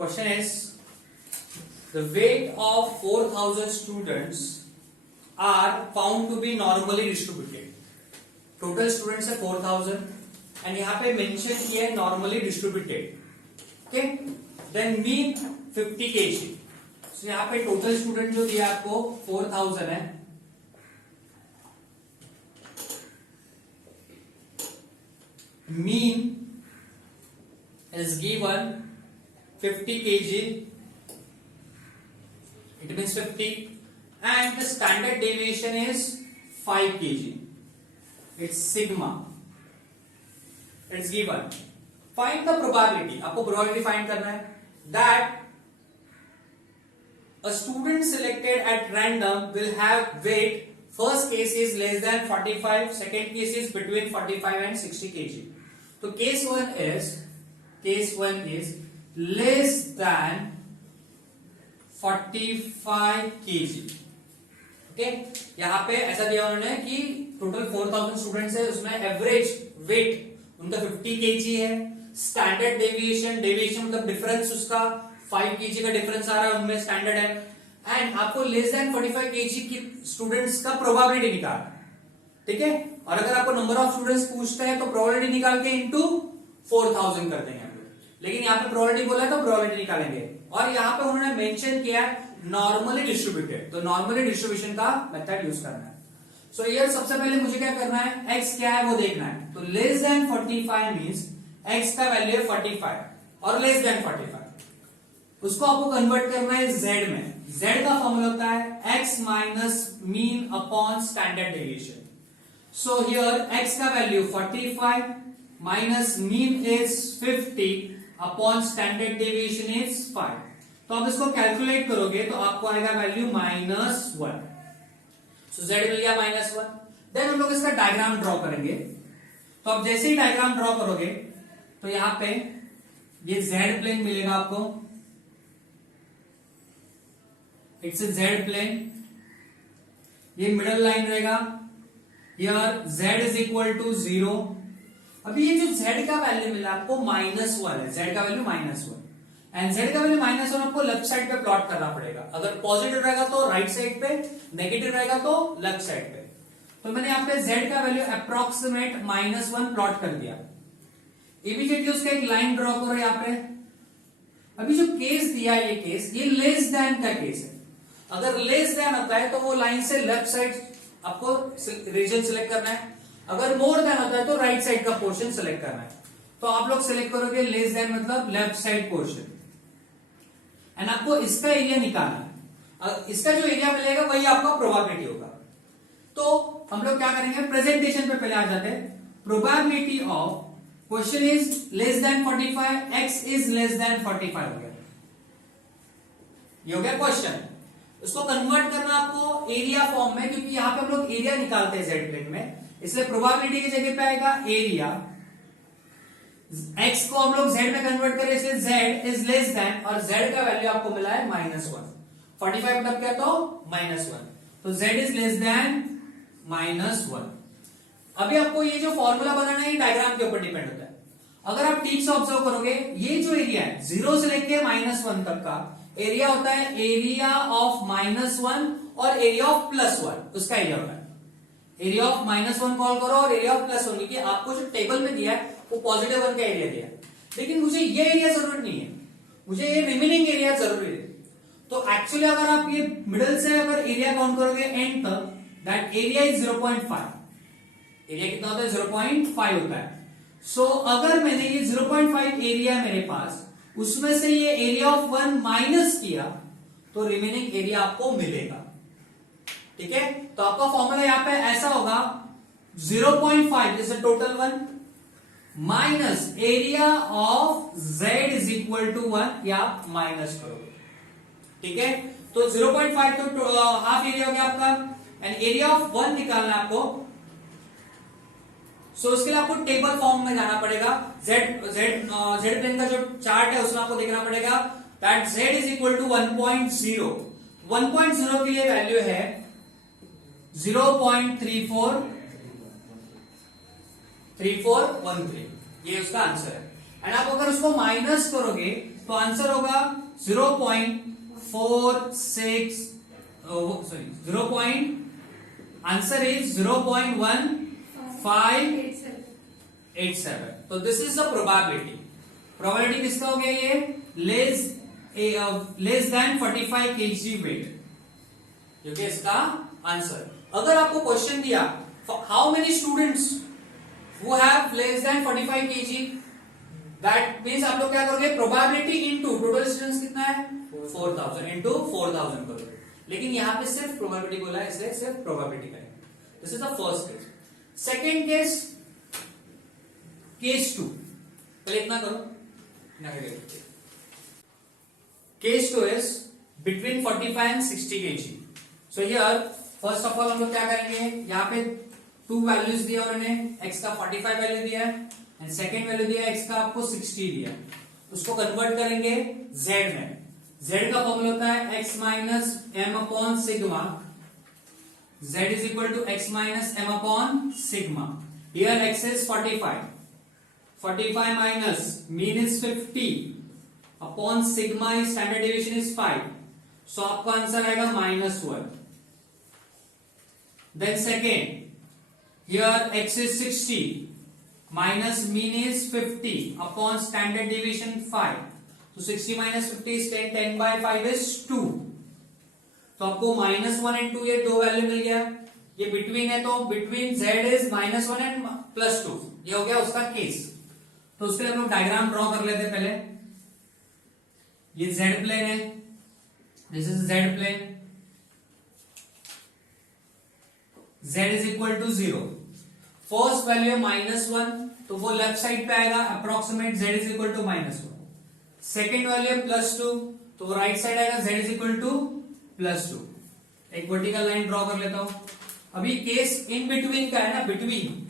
Question is, the weight of 4,000 students are found to be normally distributed. Total students है 4,000 and यहाँ पे mention किया है normally distributed. Okay, then mean 50 kg. तो यहाँ पे टोटल स्टूडेंट जो दिया आपको 4,000 है. Mean is given 50 kg. It means 50, and the standard deviation is 5 kg. It's sigma. It's given. Find the probability. आपको probability find करना है that a student selected at random will have weight. First case is less than 45. Second case is between 45 and 60 kg. तो case one is less than 45 kg. Okay, यहाँ पे ऐसा दिया उन्होंने कि टोटल 4,000 स्टूडेंट्स है, उसमें एवरेज वेट उनका 50 kg है. स्टैंडर्ड डेविएशन मतलब डिफरेंस उसका 5 kg का डिफरेंस आ रहा है उनमें, स्टैंडर्ड है. एंड आपको लेस देन 45 kg की स्टूडेंट्स का प्रोबेबिलिटी निकालना है. ठीक है, और अगर आपको नंबर ऑफ स्टूडेंट्स पूछते हैं तो प्रोबेबिलिटी निकाल के इंटू 4,000 कर देंगे हम लोग. लेकिन यहाँ पे प्रोबेबिलिटी बोला है तो प्रोबेबिलिटी निकालेंगे. और यहाँ पे उन्होंने मेंशन किया है नॉर्मली डिस्ट्रीब्यूटेड, तो नॉर्मली डिस्ट्रीब्यूशन का मेथड यूज करना है. सो ये सबसे पहले मुझे क्या करना है, x क्या है वो देखना है. तो लेस देन 45 मींस x का वैल्यू है 45 और लेस देन 45, उसको आपको कन्वर्ट करना है z में. z का फॉर्मूला होता है x minus mean upon standard deviation. So here x का value 45 minus mean is 50 upon standard deviation is 5. तो आप इसको कैलकुलेट करोगे तो आपको आएगा वैल्यू -1. सो z मिल गया -1. देन हम लोग इसका डायग्राम ड्रॉ करेंगे. तो आप जैसे ही डायग्राम ड्रॉ करोगे तो यहां पे ये z प्लेन मिलेगा आपको. It's a z plane. ये मिडल लाइन रहेगा. Here z is equal to 0. अभी ये जो z का वैल्यू मिला आपको -1 है, z का वैल्यू -1 एंड z का वैल्यू -1 आपको लेफ्ट साइड पे प्लॉट करना पड़ेगा. अगर पॉजिटिव रहेगा तो राइट साइड पे, नेगेटिव रहेगा तो लेफ्ट साइड पे. तो मैंने यहाँ पे z का वैल्यू अप्रोक्सीमेट -1 प्लॉट कर दिया. इमीडिएटली उसका एक लाइन ड्रॉ करो यहाँ पे. अभी जो केस दिया है ये लेस देन का केस है. अगर लेस देन होता है तो वो लाइन से लेफ्ट साइड आपको रीजन सिलेक्ट करना है. अगर मोर देन होता है तो राइट साइड का पोर्शन सिलेक्ट करना है. तो आप लोग सिलेक्ट करोगे लेस देन मतलब लेफ्ट साइड पोर्शन. एंड आपको इसका एरिया निकालना है. इसका जो एरिया मिलेगा वही आपका प्रोबेबिलिटी होगा. तो हम लोग क्या करेंगे, प्रेजेंटेशन पे पहले आ जाते हैं. Probability of question is less than 45, x is less than 45 हो गया. ये हो गया क्वेश्चन. उसको कन्वर्ट करना आपको एरिया फॉर्म में, क्योंकि यहां पे हम लोग एरिया निकालते हैं जेड प्लेन में, इसलिए प्रोबेबिलिटी की जगह पे आएगा एरिया. x को हम लोग z में कन्वर्ट करें इसलिए z इज लेस देन, और z का वैल्यू आपको मिला है -1. 45 मतलब क्या, तो -1. तो z इज लेस देन -1. अभी आपको ये जो फॉर्मूला बनाना है ये डायग्राम के ऊपर डिपेंड होता है. अगर आप ठीक से ऑब्जर्व करोगे ये जो एरिया है 0 से लेके -1 तक का एरिया होता है एरिया ऑफ -1 और एरिया ऑफ +1 उसका एरिया होता है. एरिया ऑफ -1 कॉल करो और एरिया ऑफ +1, क्योंकि आपको जो टेबल में दिया है वो पॉजिटिव 1 का एरिया दिया है. लेकिन मुझे ये एरिया जरूरत नहीं है, मुझे ये रिमेनिंग एरिया जरूरी है. तो एक्चुअली अगर आप ये मिडल से अगर एरिया काउंट करोगे एंड तक, दैट एरिया इज 0.5. एरिया कितना होता है, 0.5 होता है. सो अगर मैंने ये 0.5 एरिया मेरे पास, उसमें से ये एरिया ऑफ 1 माइनस किया तो रिमेनिंग एरिया आपको मिलेगा. ठीक है, तो आपका फॉर्मूला यहां पे ऐसा होगा 0.5 इज द टोटल 1 minus area of z is equal to 1, या माइनस करोगे. ठीक है, तो 0.5 तो हाफ एरिया हो गया आपका. एंड एरिया ऑफ 1 निकालना है आपको. सो उसके लिए आपको टेबल फॉर्म में जाना पड़ेगा. z प्लेन का जो चार्ट है उसमें आपको देखना पड़ेगा that z is equal to 1.0. 1.0 के लिए वैल्यू है 0.3413, ये उसका आंसर है. एंड आप अगर उसको माइनस करोगे तो आंसर होगा 0.46 आंसर इज 0.1587. तो this is the probability. Probability किसका हो गया ये? लेस देन 45 kg वेट, जो कि इसका आंसर. अगर आपको क्वेश्चन दिया how many students who have less than 45 kg, that means आप लोग क्या करोगे? प्रोबेबिलिटी इनटू टोटल स्टूडेंट्स कितना है? 4000 इनटू 4000 करोगे. लेकिन यहां पे सिर्फ प्रोबेबिलिटी बोला है, इसलिए सिर्फ प्रोबेबिलिटी करेंगे. This is the first case. Second case, case 2. पहले इतना करो ना. Case 2 is between 45 and 60 kg. So here first of all हम लोग क्या करेंगे? यहाँ पे 2 वैल्यूज दिया उन्होंने. x का 45 वैल्यू दिया है एंड सेकेंड वैल्यू दिया x का आपको 60 दिया. उसको कन्वर्ट करेंगे z में. z का फॉर्मूला होता है x minus m upon sigma. z is equal to x minus m upon sigma. Here x is 45 minus mean is 50 upon sigma is standard deviation is 5. So आपका answer आएगा -1. Then second, here x is 60 minus mean is 50 upon standard deviation 5. So 60 minus 50 is 10. 10 by 5 is 2. तो आपको -1 and 2 ये दो value मिल गया. ये between है तो बिटवीन z is -1 and +2. ये हो गया उसका केस. तो उसके लिए हम लोग डायग्राम ड्रॉ कर लेते हैं पहले. ये z प्लेन है. This is z plane. z is equal to 0. First value -1 तो वो लेफ्ट साइड पे आएगा. Approximate z is equal to -1. Second value +2 तो वो राइट साइड आएगा. z is equal to +2. एक वर्टिकल लाइन ड्रॉ कर लेता हूं. अभी केस इन बिटवीन का है ना, बिटवीन.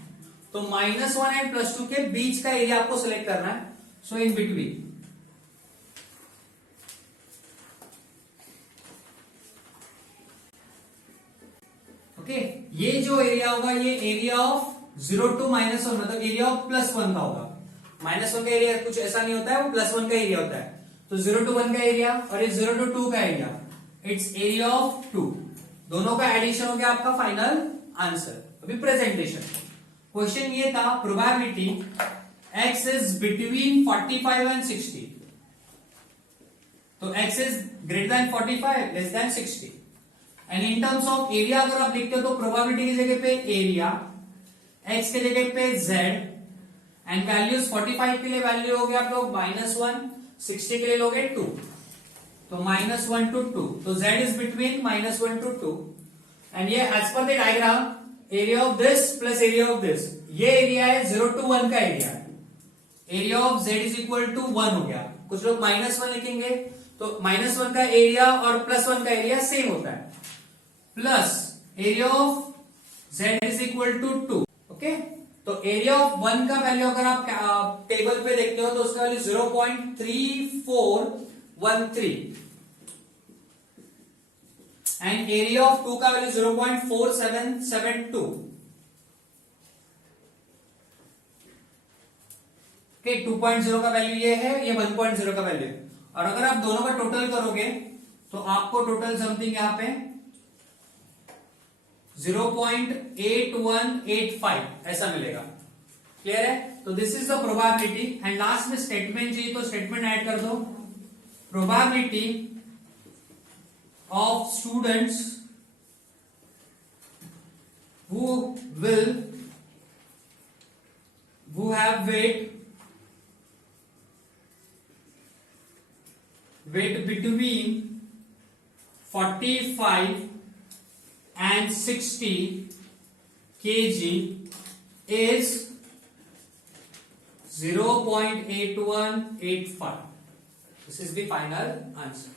तो -1 एंड +2 के बीच का एरिया आपको सिलेक्ट करना है. सो इन बिटवीन. ओके, ये जो एरिया होगा ये एरिया ऑफ 0 to -1 मतलब एरिया ऑफ +1 का होगा. -1 का एरिया कुछ ऐसा नहीं होता है, वो +1 का एरिया होता है. तो 0 to 1 का एरिया और ये 0 to 2 का एरिया, इट्स एरिया ऑफ 2. दोनों का एडिशन हो गया आपका फाइनल आंसर. अभी प्रेजेंटेशन क्वेश्चन ये था, probability x is between 45 and 60. तो x is greater than 45 less than 60. And in terms of area अगर आप लिखते हो तो प्रोबेबिलिटी की जगह पे एरिया, x के जगह पे z एंड वैल्यूज 45 के लिए वैल्यू हो गया आप लोग -1, 60 के लिए लोगे 2. तो -1 to 2. तो z is between -1 to 2. And ये as per the diagram area of this plus area of this. ये एरिया है 0 to 1 का area. Area of z is equal to 1 हो गया. कुछ लोग -1 लिखेंगे तो -1 का एरिया और +1 का एरिया सेम होता है. Plus area of z is equal to 2. Okay, तो एरिया ऑफ 1 का वैल्यू अगर आप टेबल पे देखते हो तो उसका वैल्यू 0.3413 एंड एरिया ऑफ 2 का वैल्यू 0.4772. ओके, 2.0 का वैल्यू ये है, ये 1.0 का वैल्यू है. और अगर आप दोनों का टोटल करोगे तो आपको टोटल समथिंग यहां पे 0.8185 ऐसा मिलेगा. क्लियर है? तो this is the probability. And last में स्टेटमेंट चाहिए तो स्टेटमेंट ऐड कर दो. Probability of students who have weight between 45 and 60 kg is 0.8185. This is the final answer.